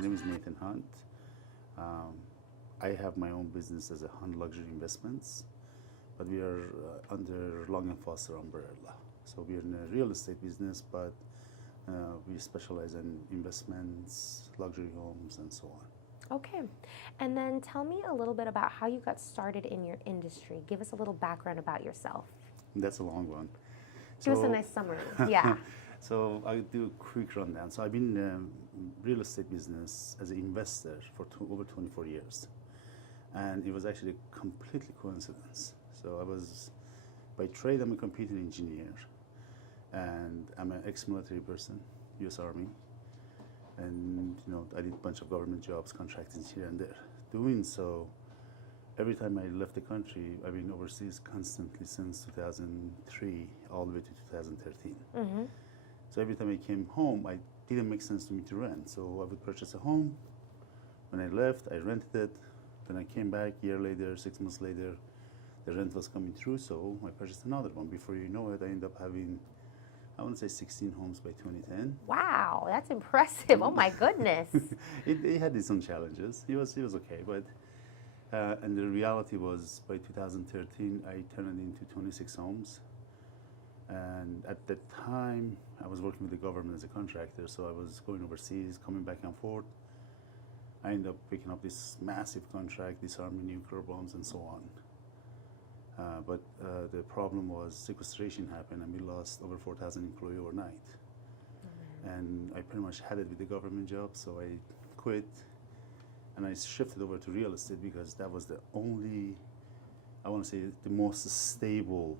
My name is Nathan Hunt. Um, I have my own business as a Hunt Luxury Investments, but we are under Long and Foster umbrella. So we are in a real estate business, but we specialize in investments, luxury homes, and so on. Okay. And then tell me a little bit about how you got started in your industry. Give us a little background about yourself. That's a long one. Give us a nice summary. Yeah. So I'll do a quick rundown. So I've been in real estate business as an investor for over 24 years. And it was actually a completely coincidence. So I was, by trade, I'm a computer engineer. And I'm an ex-military person, U.S. Army. And, I did a bunch of government jobs, contracting here and there. Doing so, every time I left the country, I've been overseas constantly since 2003, all the way to 2013. Mm-hmm. So every time I came home, it didn't make sense to me to rent. So I would purchase a home. When I left, I rented it. Then I came back a year later, 6 months later, the rent was coming through, so I purchased another one. Before you know it, I ended up having, I want to say 16 homes by 2010. Wow, that's impressive. Oh my goodness. it had its own challenges. It was okay, but and the reality was by 2013 I turned it into 26 homes. And at that time I was working with the government as a contractor, so I was going overseas, coming back and forth. I ended up picking up this massive contract, disarming nuclear bombs and so on. But the problem was sequestration happened and we lost over 4,000 employees overnight. Mm-hmm. And I pretty much had it with the government job, so I quit and I shifted over to real estate because that was the only, I want to say, the most stable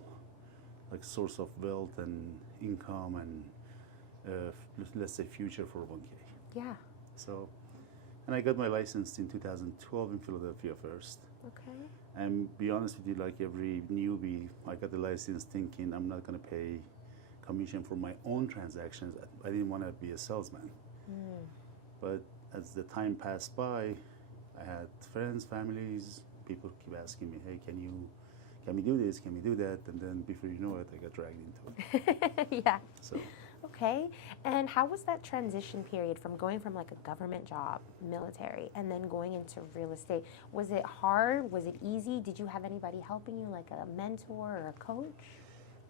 source of wealth and income and let's say future for 1K. Yeah. So, and I got my license in 2012 in Philadelphia first. Okay. And be honest with you, like every newbie, I got the license thinking I'm not going to pay commission for my own transactions. I didn't want to be a salesman. Mm. But as the time passed by, I had friends, families, people keep asking me, hey, can we do this? Can we do that? And then before you know it, I got dragged into it. Yeah. So. Okay. And how was that transition period from going from a government job, military, and then going into real estate? Was it hard? Was it easy? Did you have anybody helping you, like a mentor or a coach?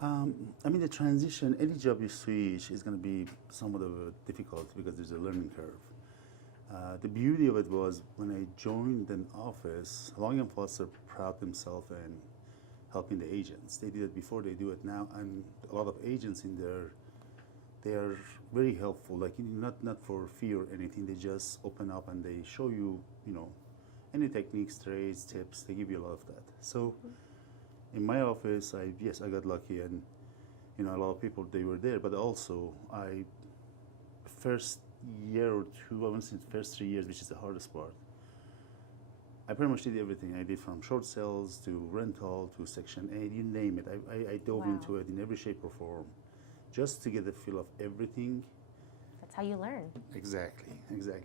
The transition, any job you switch is going to be somewhat of a difficult because there's a learning curve. The beauty of it was when I joined an office, Long and Foster proud themselves in helping the agents. They did it before, they do it now, and a lot of agents in there, they are very helpful, not for fear or anything. They just open up and they show you, any techniques, trades, tips. They give you a lot of that. So in my office, I got lucky, and a lot of people, they were there. But also, first year or two, I want to say the first 3 years, which is the hardest part, I pretty much did everything. I did from short sales to rental to Section 8, you name it. I dove into it in every shape or form, just to get the feel of everything. That's how you learn. Exactly.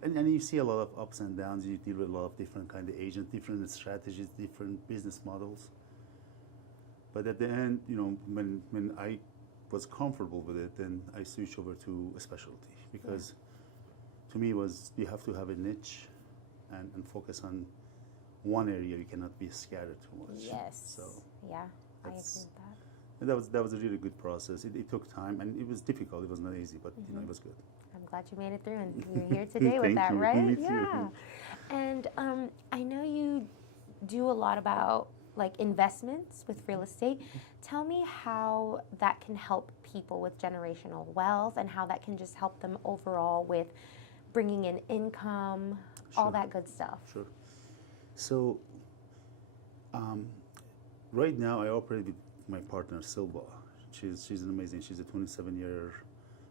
And you see a lot of ups and downs. You deal with a lot of different kind of agents, different strategies, different business models. But at the end, when I was comfortable with it, then I switched over to a specialty because to me you have to have a niche and focus on one area. You cannot be scattered too much. Yes. So yeah, I agree with that. And that was a really good process. It took time and it was difficult. It was not easy, but it was good. I'm glad you made it through and you're here today with that, right? Me too. Yeah. And I know you do a lot about investments with real estate. Tell me how that can help people with generational wealth and how that can just help them overall with bringing in income, all that good stuff. Sure. So right now I operate with my partner Silva. She's an amazing. She's a 27-year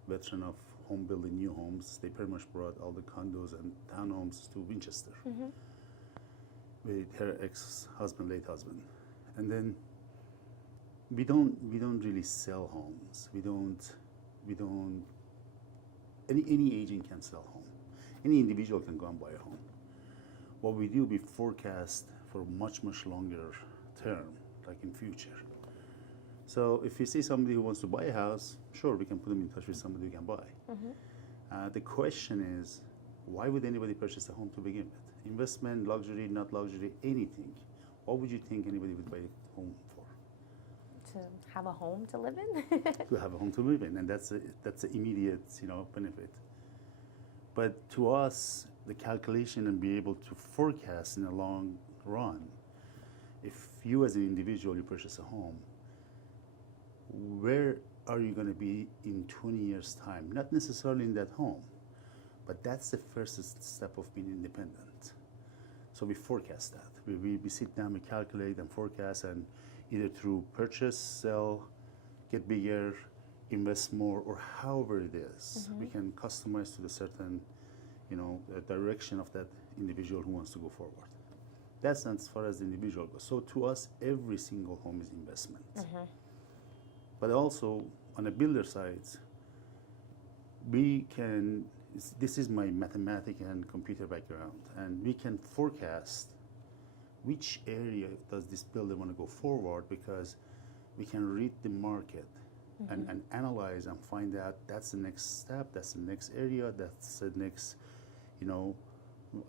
veteran of home building new homes. They pretty much brought all the condos and townhomes to Winchester with her ex-husband, late husband. And then we don't really sell homes. We don't. Any agent can sell home. Any individual can go and buy a home. What we do, we forecast for much longer term, like in future. So if you see somebody who wants to buy a house, sure, we can put them in touch with somebody who can buy. The question is, why would anybody purchase a home to begin with? Investment, luxury, not luxury, anything. What would you think anybody would buy a home for? To have a home to live in? To have a home to live in, and that's the immediate, benefit. But to us, the calculation and be able to forecast in the long run, if you as an individual, you purchase a home, where are you going to be in 20 years' time? Not necessarily in that home, but that's the first step of being independent. So we forecast that. We sit down, we calculate and forecast, and either through purchase, sell, get bigger, invest more, or however it is, we can customize to the certain, direction of that individual who wants to go forward. That's as far as the individual goes. So to us, every single home is investment. But also on a builder side, this is my mathematics and computer background, and we can forecast which area does this builder want to go forward, because we can read the market and analyze and find out that's the next step, that's the next area, that's the next,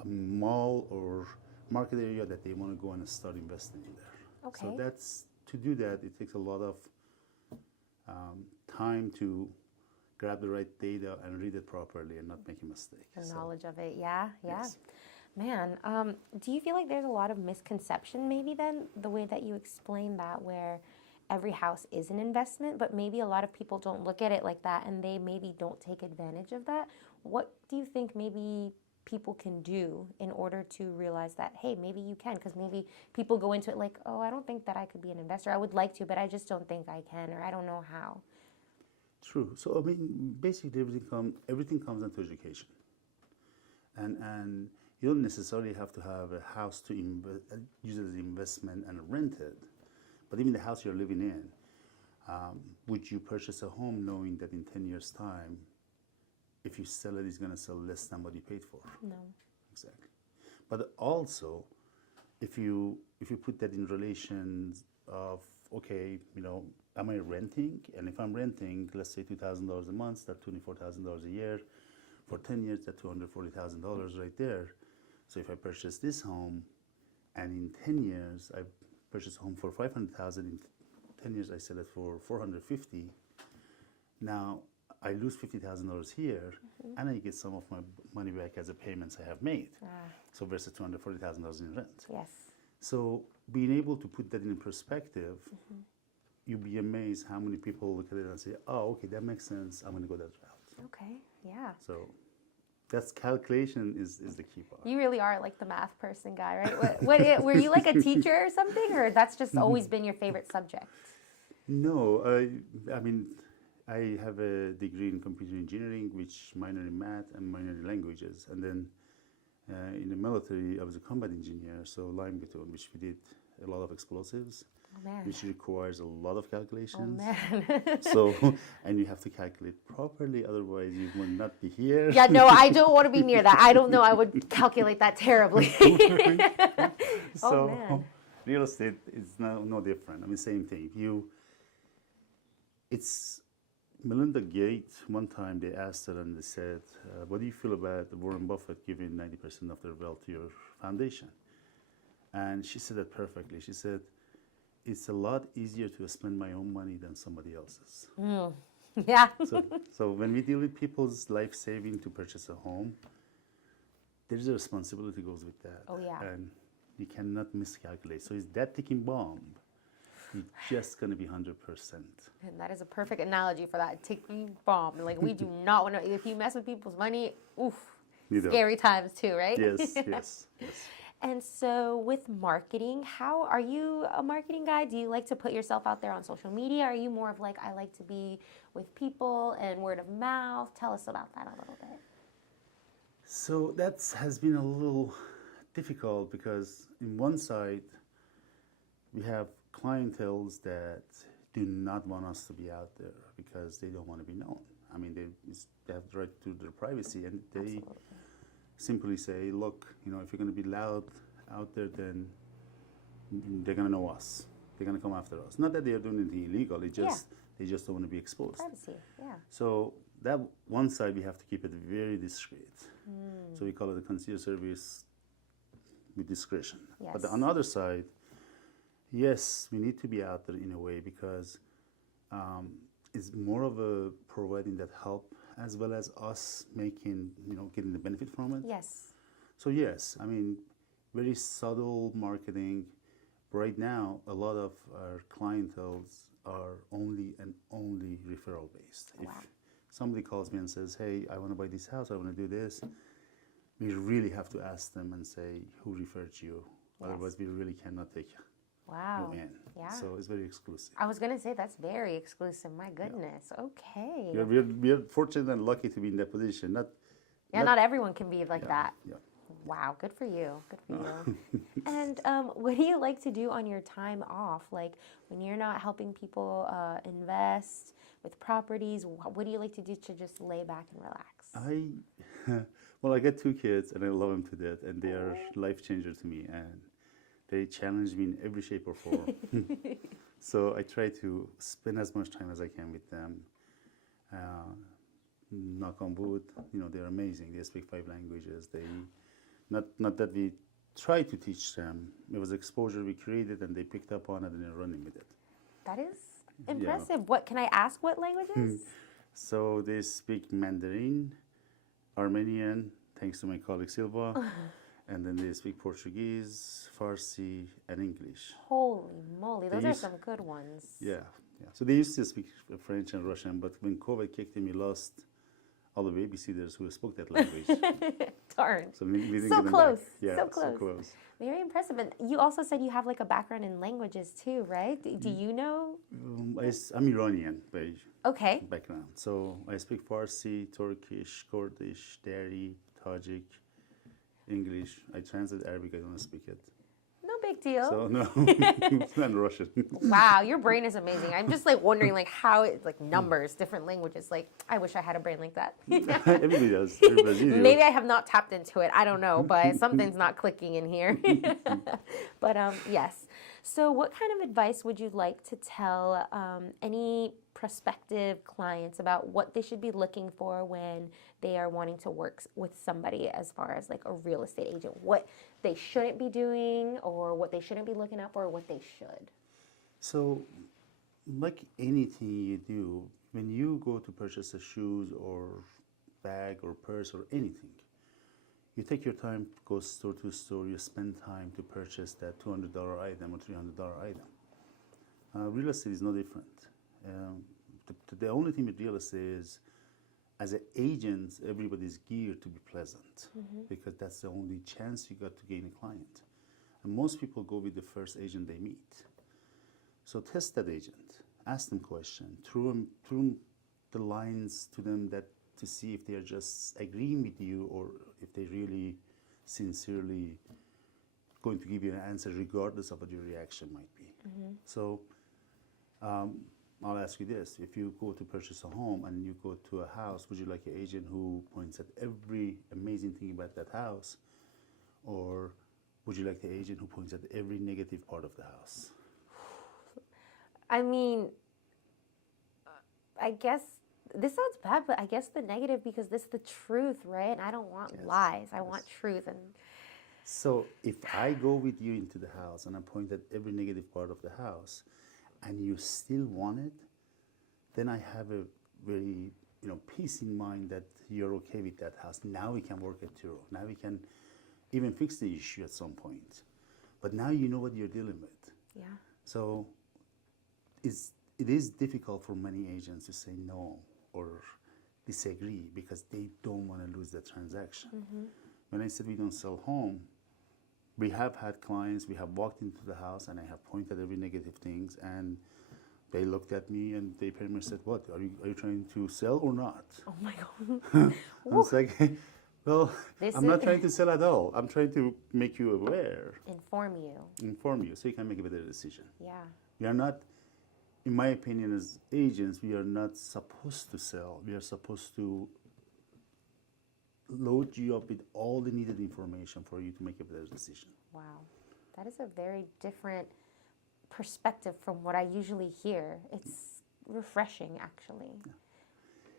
mall or market area that they want to go and start investing in there. Okay. So to do that, it takes a lot of time to grab the right data and read it properly and not make a mistake. The knowledge of it, yeah. Yes. Man, do you feel like there's a lot of misconception maybe then, the way that you explained that, where every house is an investment, but maybe a lot of people don't look at it like that and they maybe don't take advantage of that? What do you think maybe people can do in order to realize that, hey, maybe you can? Because maybe people go into it like, oh, I don't think that I could be an investor. I would like to, but I just don't think I can, or I don't know how. True. So basically everything comes into education, and you don't necessarily have to have a house to use it as investment and rent it, but even the house you're living in, would you purchase a home knowing that in 10 years' time, if you sell it, it's going to sell less than what you paid for? No. Exactly. But also, if you put that in relations of, okay, am I renting? And if I'm renting, let's say $2,000 a month, that's $24,000 a year. For 10 years, that's $240,000 right there. So if I purchase this home, and in 10 years, I purchase a home for $500,000, in 10 years I sell it for $450,000. Now I lose $50,000 here, and I get some of my money back as the payments I have made. So versus $240,000 in rent. Yes. So being able to put that in perspective, you'll be amazed how many people look at it and say, oh, okay, that makes sense, I'm going to go that route. Okay, yeah. So that's calculation is the key part. You really are like the math person guy, right? Were you like a teacher or something, or that's just always been your favorite subject? No, I have a degree in computer engineering, which minor in math and minor in languages. And then in the military, I was a combat engineer, so line platoon, which we did a lot of explosives, which requires a lot of calculations. Oh, man. So, and you have to calculate properly, otherwise you will not be here. Yeah, no, I don't want to be near that. I don't know. I would calculate that terribly. So, man. Real estate is no different. Same thing. It's Melinda Gates, one time they asked her and they said, what do you feel about Warren Buffett giving 90% of their wealth to your foundation? And she said it perfectly. She said, it's a lot easier to spend my own money than somebody else's. Yeah. So when we deal with people's life saving to purchase a home, there's a responsibility goes with that. Oh, yeah. And you cannot miscalculate. So it's that ticking bomb. It's just going to be 100%. And that is a perfect analogy for that ticking bomb. Like, we do not want to, if you mess with people's money, oof, scary times too, right? Yes. And so with marketing, how are you a marketing guy? Do you like to put yourself out there on social media? Are you more of like, I like to be with people and word of mouth? Tell us about that a little bit. So that has been a little difficult because in one side, we have clienteles that do not want us to be out there because they don't want to be known. They have the right to their privacy, and they simply say, look, if you're going to be loud out there, then they're going to know us. they're going to come after us. Not that they are doing anything illegal. They just don't want to be exposed. Privacy, yeah. So that one side we have to keep it very discreet. So we call it a concierge service with discretion. Yes. But on the other side, yes, we need to be out there in a way because it's more of a providing that help as well as us making, getting the benefit from it. Yes. So yes, I mean, very subtle marketing. Right now, a lot of our clientels are only referral based. Wow. If somebody calls me and says, "Hey, I want to buy this house, I want to do this," we really have to ask them and say, "Who referred you?" Yes. Otherwise, we really cannot take Wow. you in. Yeah. So it's very exclusive. I was gonna say that's very exclusive. My goodness. Okay. We are fortunate and lucky to be in that position. Not everyone can be like that. Yeah. Wow, good for you. Good for you. And what do you like to do on your time off? Like when you're not helping people invest with properties, what do you like to do to just lay back and relax? I got 2 kids and I love them to death, and they are life changer to me, and they challenge me in every shape or form. So I try to spend as much time as I can with them. Knock on wood, they're amazing. They speak 5 languages. Not that we try to teach them. It was exposure we created, and they picked up on it, and they're running with it. That is impressive. What can I ask? What languages? So they speak Mandarin, Armenian, thanks to my colleague Silva, and then they speak Portuguese, Farsi, and English. Holy moly, those are some good ones. Yeah. So they used to speak French and Russian, but when COVID kicked in, we lost all the babysitters who spoke that language. Darn. So we didn't So get them close. back. Yeah, So close. Very impressive. And you also said you have like a background in languages too, right? Do you know? I'm Iranian by Okay. background. So I speak Farsi, Turkish, Kurdish, Dari, Tajik, English. I translate Arabic, I don't speak it. No big deal. So no, and Russian. Wow, your brain is amazing. I'm just like wondering like how it's like numbers, different languages. Like I wish I had a brain like that. Everybody does. Everybody's Maybe I have not tapped into it. I don't know, but something's not clicking in here. But yes. So what kind of advice would you like to tell any prospective clients about what they should be looking for when they are wanting to work with somebody as far as like a real estate agent? What they shouldn't be doing, or what they shouldn't be looking out for, or what they should? So, like anything you do, when you go to purchase a shoes or bag or purse or anything, you take your time, go store to store, you spend time to purchase that $200 item or $300 item. Real estate is no different. The only thing with real estate is, as an agent, everybody's geared to be pleasant, because that's the only chance you got to gain a client. And most people go with the first agent they meet. So test that agent, ask them questions, throw the lines to them to see if they are just agreeing with you or if they really sincerely going to give you an answer regardless of what your reaction might be. So I'll ask you this. If you go to purchase a home and you go to a house, would you like an agent who points at every amazing thing about that house? Or would you like the agent who points at every negative part of the house? I mean, I guess this sounds bad, but I guess the negative, because this is the truth, right? And I don't want lies. I want truth. And so if I go with you into the house and I point at every negative part of the house, and you still want it, then I have a very peace in mind that you're okay with that house. Now we can work it through. Now we can even fix the issue at some point. But now you know what you're dealing with. yeah. So it is difficult for many agents to say no or disagree because they don't want to lose the transaction. When I said we don't sell home, we have had clients, we have walked into the house and I have pointed every negative things, and they looked at me and they pretty much said, "What, are you trying to sell or not?" Oh my God. I was like, well, I'm not trying to sell at all. I'm trying to make you aware. Inform you. So you can make a better decision. Yeah. We are not, in my opinion, as agents, we are not supposed to sell. We are supposed to load you up with all the needed information for you to make a better decision. Wow. That is a very different perspective from what I usually hear. It's refreshing, actually.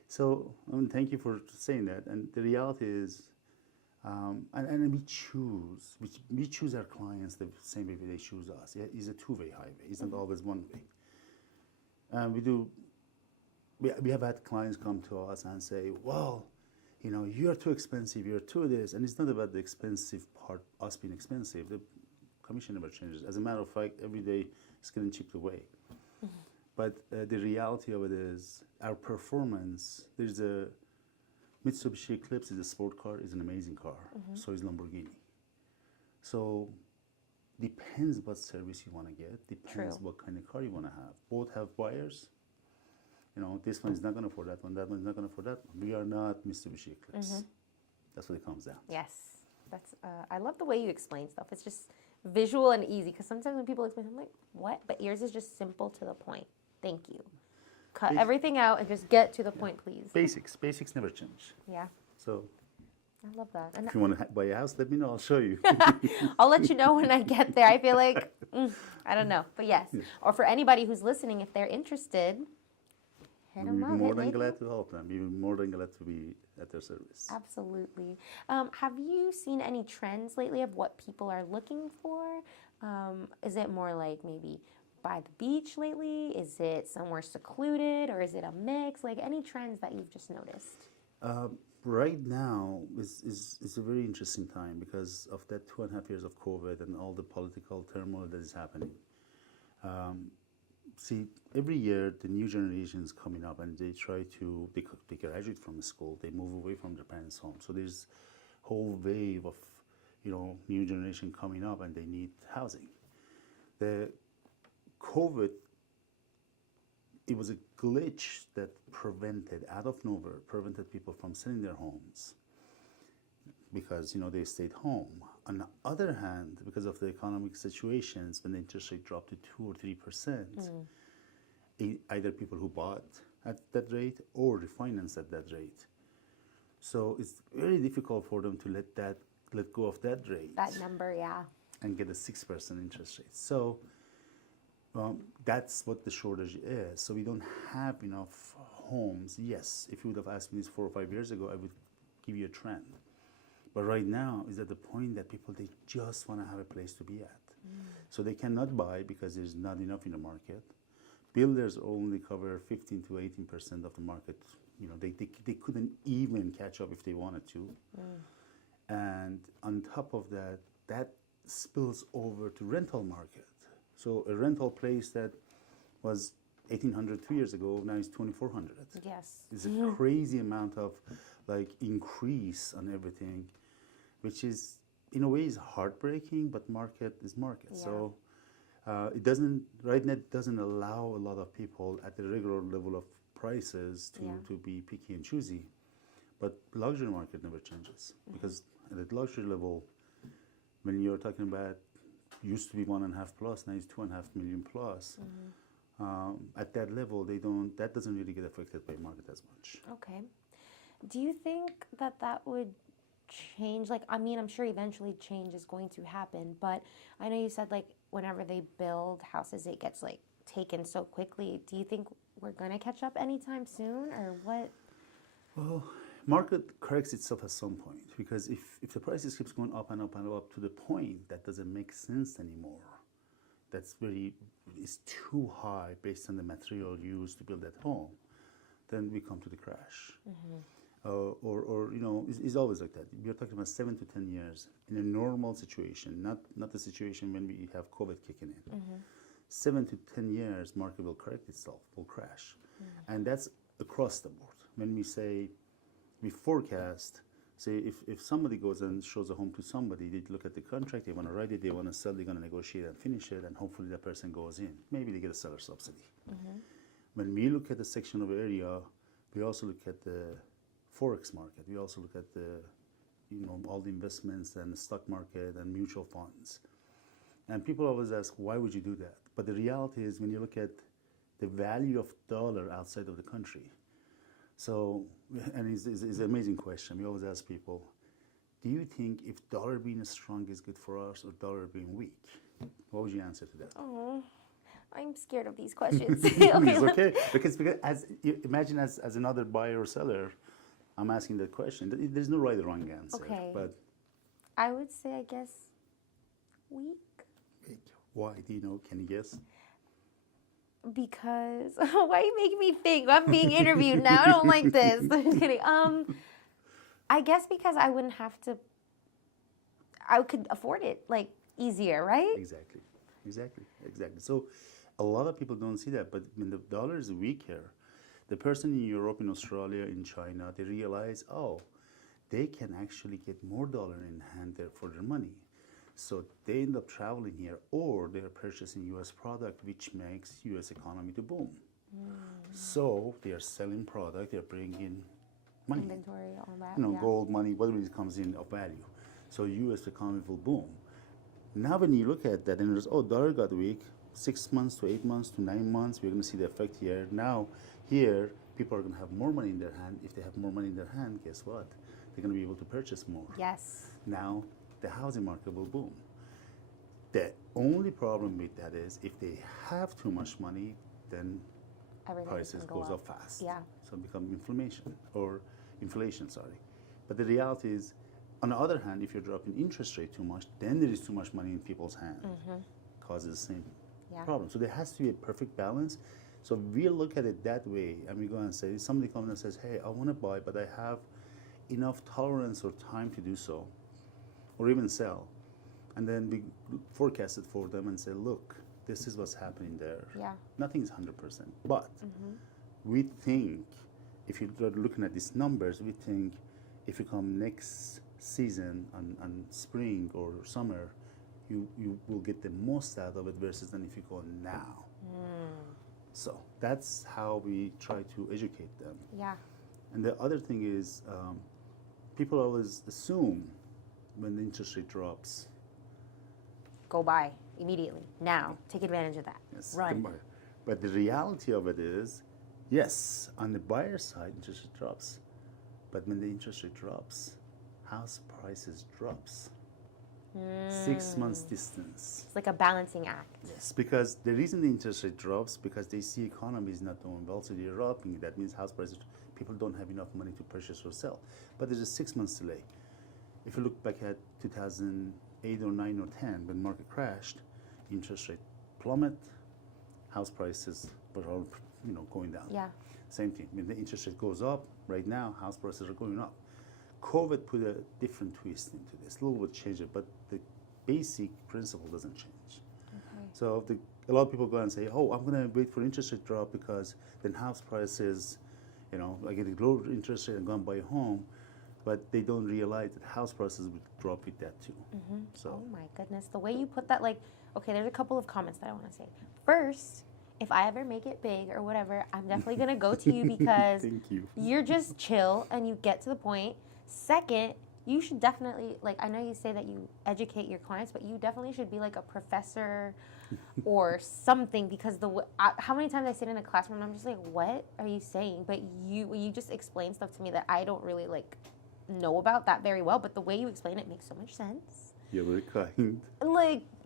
So, thank you for saying that. And the reality is, and we choose our clients the same way they choose us. Yeah, it's a two-way highway. It's not always one way. And we have had clients come to us and say, well, you're too expensive, you're too this. And it's not about the expensive part, us being expensive. The commission never changes. As a matter of fact, every day it's getting chipped away. But the reality of it is our performance, there's a Mitsubishi Eclipse is a sport car, is an amazing car. So is Lamborghini. So depends what service you want to get, depends what kind of car you want to have. Both have buyers. This one is not going to afford that one is not going to afford that one. We are not Mitsubishi Eclipse. That's what it comes down. Yes. I love the way you explain stuff. It's just visual and easy, because sometimes when people explain, I'm like, what? But yours is just simple to the point. Thank you. Cut everything out and just get to the point, please. Basics never change. Yeah. So I love that. And if you want to buy a house, let me know. I'll show you. I'll let you know when I get there. I feel like, I don't know. But yes. Or for anybody who's listening, if they're interested, hit them up. We'd be more than glad to help them. We'd be more than glad to be at their service. Absolutely. Have you seen any trends lately of what people are looking for? Is it more like maybe by the beach lately? Is it somewhere secluded, or is it a mix? Like any trends that you've just noticed? Right now is a very interesting time because of that 2.5 years of COVID and all the political turmoil that is happening. See, every year the new generation is coming up and they they graduate from school, they move away from their parents' home. So there's a whole wave of, new generation coming up and they need housing. The COVID, it was a glitch that out of nowhere, prevented people from selling their homes because, they stayed home. On the other hand, because of the economic situations, when the interest rate dropped to 2 or 3%, either people who bought at that rate or refinanced at that rate. So it's very difficult for them to let go of that rate. That number, yeah. And get a 6% interest rate. So that's what the shortage is. So we don't have enough homes. Yes, if you would have asked me this 4 or 5 years ago, I would give you a trend. But right now is at the point that people, they just want to have a place to be at. So they cannot buy because there's not enough in the market. Builders only cover 15 to 18% of the market. They couldn't even catch up if they wanted to. And on top of that, that spills over to rental market. So a rental place that was 1,800 2 years ago, now is 2,400. Yes. It's a crazy amount of increase on everything, which is in a way is heartbreaking, but market is market. Yeah. So right now it doesn't allow a lot of people at the regular level of prices to be picky and choosy. But luxury market never changes because at the luxury level, when you're talking about used to be 1.5 plus, now it's 2.5 million plus. At that level, that doesn't really get affected by market as much. Okay. Do you think that would change? I'm sure eventually change is going to happen, but I know you said whenever they build houses, it gets taken so quickly. Do you think we're going to catch up anytime soon, or what? Well, market corrects itself at some point because if the prices keeps going up and up and up to the point that doesn't make sense anymore, is too high based on the material used to build that home, then we come to the crash. It's always like that. We're talking about 7 to 10 years in a normal situation, not the situation when we have COVID kicking in. 7 to 10 years, market will correct itself, will crash. And that's across the board. When we forecast, say if somebody goes and shows a home to somebody, they look at the contract, they want to write it, they want to sell, they're going to negotiate and finish it, and hopefully that person goes in. Maybe they get a seller subsidy. When we look at the section of area, we also look at the Forex market. We also look at all the investments and the stock market and mutual funds. And people always ask, why would you do that? But the reality is when you look at the value of dollar outside of the country. So, and it's an amazing question. We always ask people, do you think if dollar being strong is good for us or dollar being weak? What would you answer to that? Oh, I'm scared of these questions. It's okay because as you imagine as another buyer or seller, I'm asking that question. There's no right or wrong answer. Okay. But I would say, I guess, weak. why? Do you know? Can you guess? Because why are you making me think? I'm being interviewed now. I don't like this. I'm just kidding. I guess because I wouldn't have to. I could afford it like easier, right? Exactly. So a lot of people don't see that, but when the dollar is weak here, the person in Europe, in Australia, in China, they realize, oh, they can actually get more dollar in hand there for their money. So they end up traveling here, or they're purchasing U.S. product, which makes U.S. economy to boom. So they are selling product, they're bringing money, Inventory, all that. you know, gold, money, whatever it comes in of value. So U.S. economy will boom. Now when you look at that and there's, oh, dollar got weak, 6 months to 8 months to 9 months, we're going to see the effect here. Now here, people are going to have more money in their hand. If they have more money in their hand, guess what? They're going to be able to purchase more. Yes. Now the housing market will boom. The only problem with that is if they have too much money, then Everything prices can go goes up fast. Yeah. So it becomes inflation, sorry. But the reality is, on the other hand, if you're dropping interest rate too much, then there is too much money in people's hand. Causes the same problem. So there has to be a perfect balance. So we look at it that way, and we go and say, somebody comes and says, hey, I want to buy, but I have enough tolerance or time to do so, or even sell. And then we forecast it for them and say, look, this is what's happening there. Yeah. Nothing's 100%. But we think, if you start looking at these numbers, we think if you come next season on spring or summer, you will get the most out of it versus than if you go now. So that's how we try to educate them. Yeah. And the other thing is, people always assume when the interest rate drops, Go buy immediately. Now. Take advantage of that. yes, Run. can buy. But the reality of it is, yes, on the buyer side, interest rate drops. But when the interest rate drops, house prices drops. 6 months distance. It's like a balancing act. Yes, because the reason the interest rate drops because they see economy is not doing well, so they're dropping. That means house prices, people don't have enough money to purchase or sell. But there's a 6 months delay. If you look back at 2008 or 9 or 10, when market crashed, interest rate plummet, house prices were all going down. Yeah. Same thing. When the interest rate goes up, right now house prices are going up. COVID put a different twist into this, a little bit changed it, but the basic principle doesn't change. Okay. So a lot of people go and say, oh, I'm going to wait for interest rate drop because then house prices, I get a low interest rate and go and buy a home, but they don't realize that house prices will drop with that too. So. Oh my goodness. The way you put that, okay, there's a couple of comments that I want to say. First, if I ever make it big or whatever, I'm definitely going to go to you because Thank you. You're just chill and you get to the point. Second, you should definitely, I know you say that you educate your clients, but you definitely should be like a professor or something because how many times I sit in a classroom and I'm just like, what are you saying? But you just explain stuff to me that I don't really know about that very well, but the way you explain it makes so much sense. You're very kind.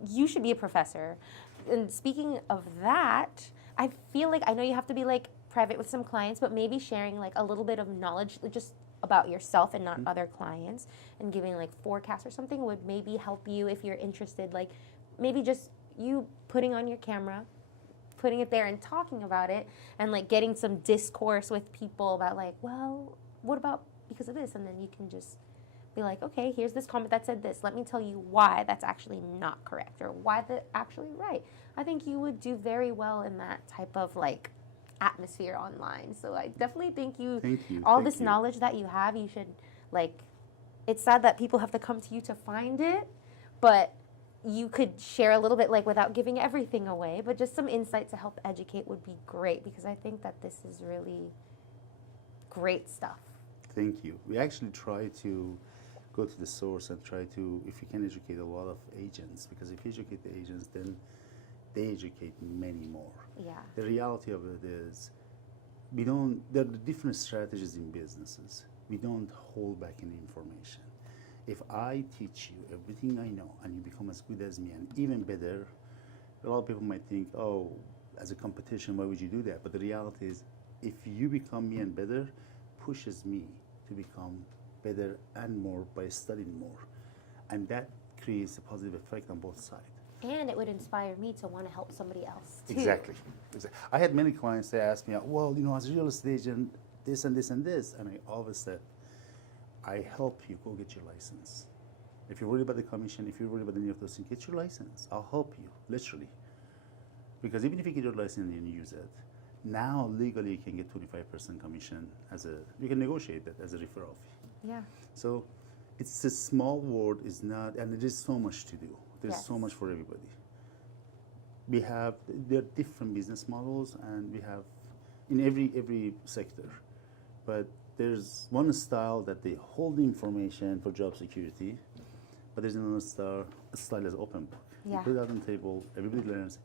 You should be a professor. And speaking of that, I feel I know you have to be private with some clients, but maybe sharing a little bit of knowledge just about yourself and not other clients and giving forecasts or something would maybe help you if you're interested. Maybe just you putting on your camera, putting it there and talking about it and getting some discourse with people about well, what about because of this? And then you can just be okay, here's this comment that said this. Let me tell you why that's actually not correct or why that's actually right. I think you would do very well in that type of atmosphere online. So I definitely think Thank you. all this knowledge that you have, you should it's sad that people have to come to you to find it, but you could share a little bit without giving everything away, but just some insight to help educate would be great because I think that this is really great stuff. Thank you. We actually try to go to the source and try to, if you can educate a lot of agents, because if you educate the agents, then they educate many more. Yeah. The reality of it is, there are different strategies in businesses. We don't hold back any information. If I teach you everything I know and you become as good as me and even better, A lot of people might think, oh, as a competition, why would you do that? But the reality is, if you become me and better, pushes me to become better and more by studying more. And that creates a positive effect on both sides. And it would inspire me to want to help somebody else too. Exactly. I had many clients that asked me, well, as a real estate agent, this and this and this. And I always said, I help you go get your license. If you're worried about the commission, if you're worried about any of those things, get your license. I'll help you, literally. Because even if you get your license and you use it, now legally you can get 25% commission you can negotiate that as a referral fee. Yeah. So it's a small world, and there is so much to do. There's so much for everybody. There are different business models, and we have in every sector. But there's one style that they hold the information for job security, but there's another style as open book. Yeah. You put it out on the table, everybody learns.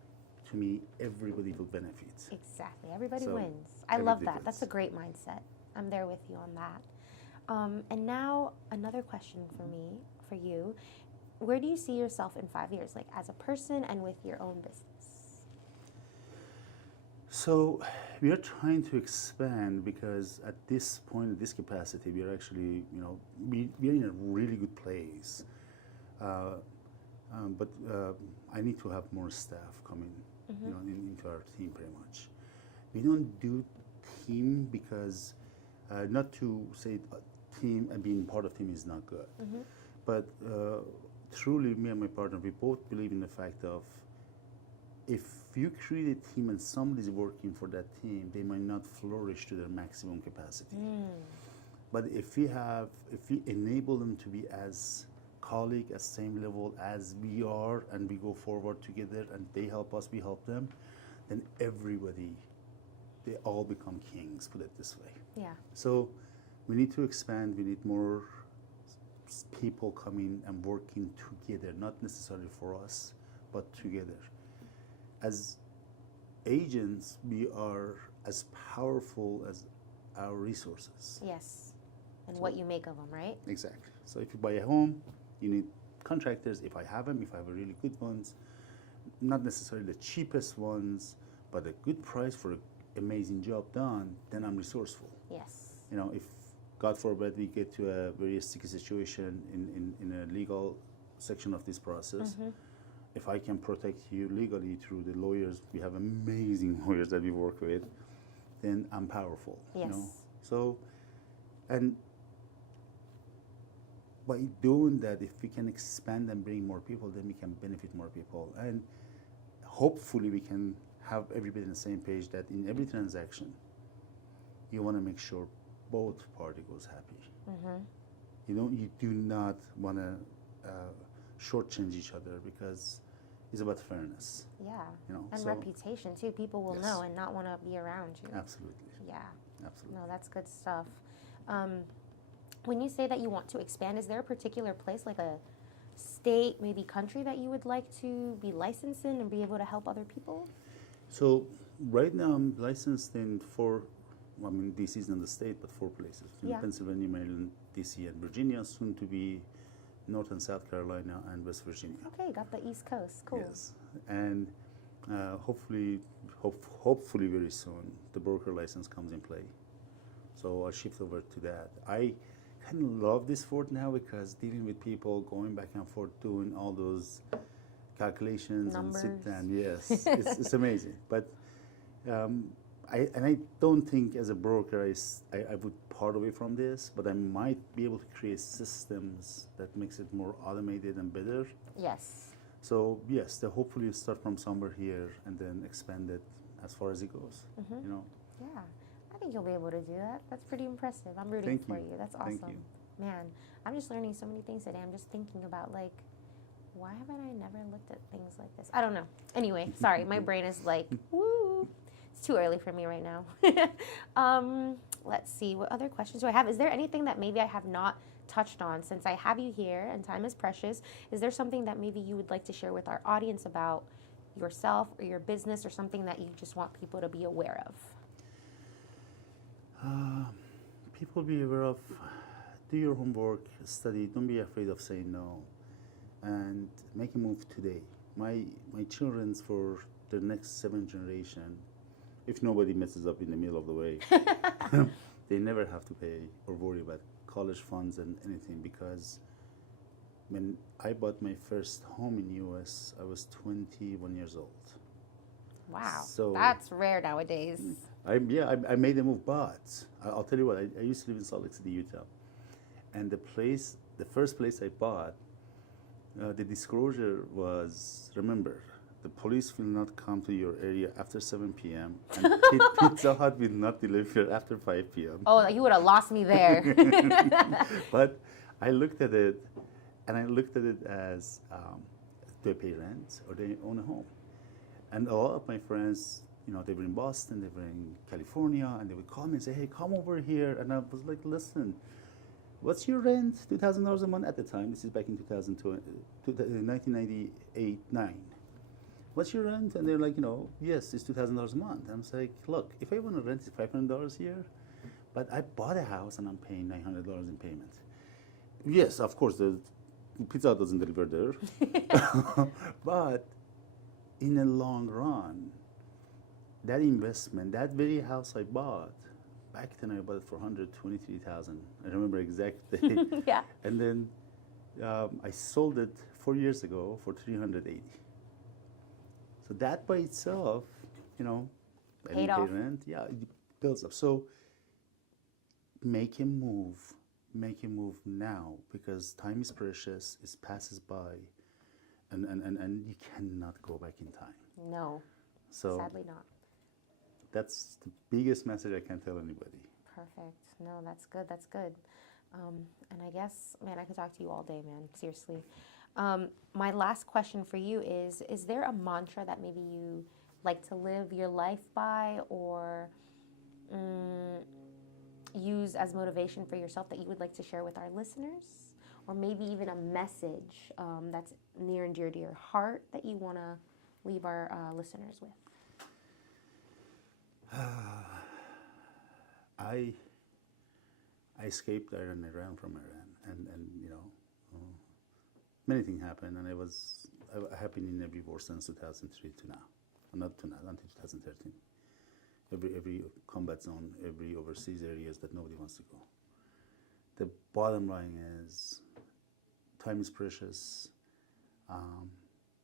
To me, everybody will benefit. Exactly. Everybody So, wins. I love everybody that. That's a wins. great mindset. I'm there with you on that. And now another question for you. Where do you see yourself in 5 years, like as a person and with your own business? So we are trying to expand because at this point, at this capacity, we are actually, we are in a really good place. But I need to have more staff coming, into our team pretty much. We don't do team because, not to say team and being part of team is not good, but truly me and my partner, we both believe in the fact of if you create a team and somebody's working for that team, they might not flourish to their maximum capacity. But if we enable them to be as colleague, as same level as we are, and we go forward together, and they help us, we help them, then they all become kings, put it this way. Yeah. So we need to expand, we need more people coming and working together, not necessarily for us, but together. As agents, we are as powerful as our resources. Yes. And what you make of them, right? Exactly. So if you buy a home, you need contractors. If I have them, if I have a really good ones, not necessarily the cheapest ones, but a good price for an amazing job done, then I'm resourceful. Yes. If God forbid we get to a very sticky situation in a legal section of this process, if I can protect you legally through the lawyers, we have amazing lawyers that we work with, then I'm powerful. Yes. So, and by doing that, if we can expand and bring more people, then we can benefit more people. And hopefully we can have everybody on the same page that in every transaction, you want to make sure both party goes happy. You do not want to shortchange each other because it's about fairness. Yeah. And so reputation too. People will Yes. know and not want to be around you. Absolutely. Yeah. Absolutely. No, that's good stuff. When you say that you want to expand, is there a particular place, like a state, maybe country, that you would like to be licensed in and be able to help other people? So right now I'm licensed in DC is not the state, but 4 places. Yeah. Pennsylvania, Maryland, DC, and Virginia, soon to be North and South Carolina and West Virginia. Okay, got the East Coast. Cool. Yes. And hopefully very soon, the broker license comes in play. So I'll shift over to that. I kind of love this fort now because dealing with people, going back and forth, doing all those calculations Numbers. and sit down. Yes, it's amazing. But I don't think as a broker I would part away from this, but I might be able to create systems that makes it more automated and better. Yes. So yes, hopefully start from somewhere here and then expand it as far as it goes. Yeah. I think you'll be able to do that. That's pretty impressive. I'm rooting Thank for you. you. That's awesome. Thank you. Man, I'm just learning so many things today. I'm just thinking about, like, why haven't I never looked at things like this? I don't know. Anyway, sorry. My brain is like, woo. It's too early for me right now. Let's see. What other questions do I have? Is there anything that maybe I have not touched on since I have you here and time is precious? Is there something that maybe you would like to share with our audience about yourself or your business or something that you just want people to be aware of? People be aware of, do your homework, study, don't be afraid of saying no, and make a move today. my children's for the next 7 generation, if nobody messes up in the middle of the way, they never have to pay or worry about college funds and anything, because when I bought my first home in US, I was 21 years old. Wow, So that's rare nowadays. I made a move, but I'll tell you what, I used to live in Salt Lake City, Utah, and the first place I bought, the disclosure was, remember, the police will not come to your area after 7 p.m. and Pizza Hut will not deliver after 5 p.m. Oh, you would have lost me there. But I looked at it, and I looked at it as, do they pay rent or they own a home? And a lot of my friends, they were in Boston, they were in California, and they would call me and say, hey, come over here. And I was like, listen, what's your rent? $2,000 a month at the time. This is back in 1998, 9. What's your rent? And they're like, yes, it's $2,000 a month. I'm like, look, if I want to rent, it's $500 a year, but I bought a house and I'm paying $900 in payment. Yes, of course, the Pizza Hut doesn't deliver there. But in the long run, that investment, that very house I bought, back then I bought it for $123,000. I remember exactly. Yeah. And then I sold it 4 years ago for $380,000. So that by itself, I didn't pay rent. Yeah, it builds up. So make a move now, because time is precious. It passes by, and you cannot go back in time. No, So sadly not. that's the biggest message I can tell anybody. Perfect. No, that's good. That's good. And I guess, man, I could talk to you all day, man. Seriously. My last question for you is there a mantra that maybe you like to live your life by, or use as motivation for yourself that you would like to share with our listeners? Or maybe even a message that's near and dear to your heart that you want to leave our listeners with? I escaped Iran. I ran from Iran, and many things happened, and I happened in every war since 2003 to now, not to now, until 2013. Every combat zone, every overseas areas that nobody wants to go. The bottom line is, time is precious.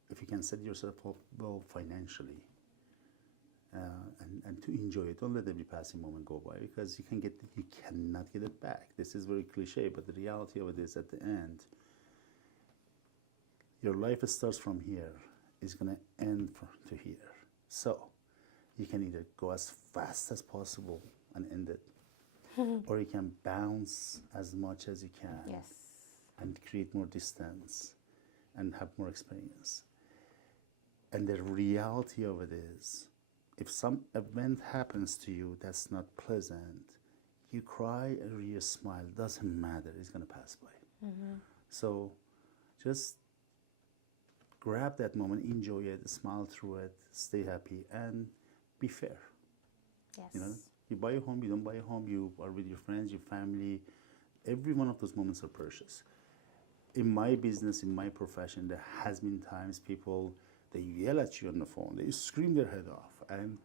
If you can set yourself up well financially, and to enjoy it, don't let every passing moment go by, because you cannot get it back. This is very cliche, but the reality of it is, at the end, your life starts from here, is going to end to here. So you can either go as fast as possible and end it, or you can bounce as much as you can. Yes. And create more distance and have more experience. And the reality of it is, if some event happens to you that's not pleasant, you cry or you smile, doesn't matter, it's going to pass by. Mm-hmm. So just grab that moment, enjoy it, smile through it, stay happy, and be fair. Yes. You buy a home, you don't buy a home, you are with your friends, your family. Every one of those moments are precious. In my business, in my profession, there has been times people, they yell at you on the phone, they scream their head off, and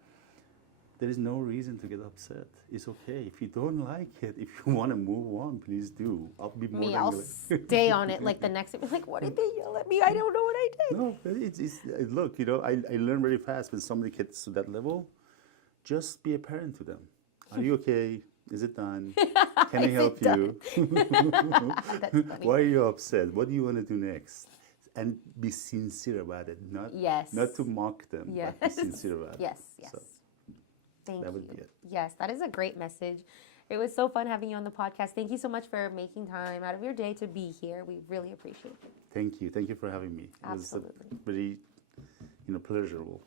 there is no reason to get upset. It's okay. If you don't like it, if you want to move on, please do. I'll be more than I'll glad. stay on it like the next day. Like, what did they yell at me? I don't know what I did. No, look, I learn very fast when somebody gets to that level. Just be a parent to them. Are you okay? Is it done? Can I help you? That's funny. Why are you upset? What do you want to do next? And be sincere about it. Not to mock them, but be sincere about it. Yes. So Thank that you. would be it. Yes, that is a great message. It was so fun having you on the podcast. Thank you so much for making time out of your day to be here. We really appreciate it. Thank you. Thank you for having me. Absolutely. It was very, pleasurable.